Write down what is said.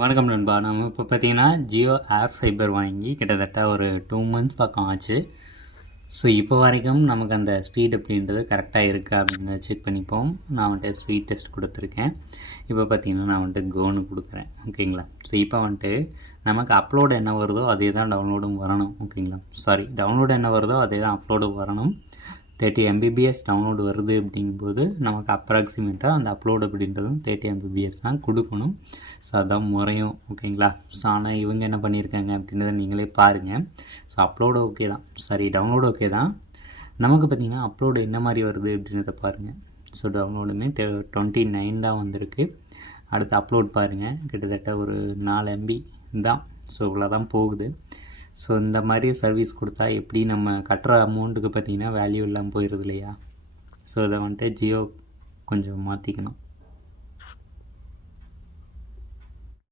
வணக்கம் நண்பா. நம்ம இப்போ பார்த்தீங்கன்னா ஜியோ ஏர் ஃபைபர் வாங்கி கிட்டத்தட்ட ஒரு 2 மந்த்ஸ் பக்கம் ஆச்சு. ஸோ இப்போ வரைக்கும் நமக்கு அந்த ஸ்பீட் அப்படின்றது கரெக்டாக இருக்கா அப்படின்னு செக் பண்ணிப்போம். நான் வந்துட்டு ஸ்பீட் டெஸ்ட் கொடுத்துருக்கேன். இப்போ பார்த்தீங்கன்னா நான் வந்துட்டு கோன்னு கொடுக்குறேன். ஓகேங்களா. ஸோ இப்போ வந்துட்டு நமக்கு அப்லோடு என்ன வருதோ அதே தான் டவுன்லோடும் வரணும். ஓகேங்களா. சாரி, டவுன்லோடு என்ன வருதோ அதே தான் அப்லோடும் வரணும். 30 MBPS டவுன்லோடு வருது அப்படிங்கும்போது நமக்கு அப்ராக்சிமேட்டாக அந்த அப்லோடு அப்படின்றதும் 30 MBPS தான் கொடுக்கணும். ஸோ அதான் முறையும். ஓகேங்களா. ஸோ ஆனால் இவங்க என்ன பண்ணியிருக்காங்க அப்படின்றத நீங்களே பாருங்கள். ஸோ அப்லோடு ஓகே தான், சாரி டவுன்லோடு ஓகே தான். நமக்கு பார்த்திங்கன்னா அப்லோடு என்ன மாதிரி வருது அப்படின்றத பாருங்கள். ஸோ டவுன்லோடுமே 29 தான் வந்திருக்கு. அடுத்து அப்லோட் பாருங்கள், கிட்டத்தட்ட ஒரு 4 MB தான். ஸோ இவ்வளோ தான் போகுது. ஸோ இந்த மாதிரி சர்வீஸ் கொடுத்தா எப்படி நம்ம கட்டுற அமௌண்ட்டுக்கு பார்த்திங்கன்னா வேல்யூ இல்லாமல் போயிடுது இல்லையா. ஸோ இதை வந்துட்டு ஜியோ கொஞ்சம் மாற்றிக்கணும்.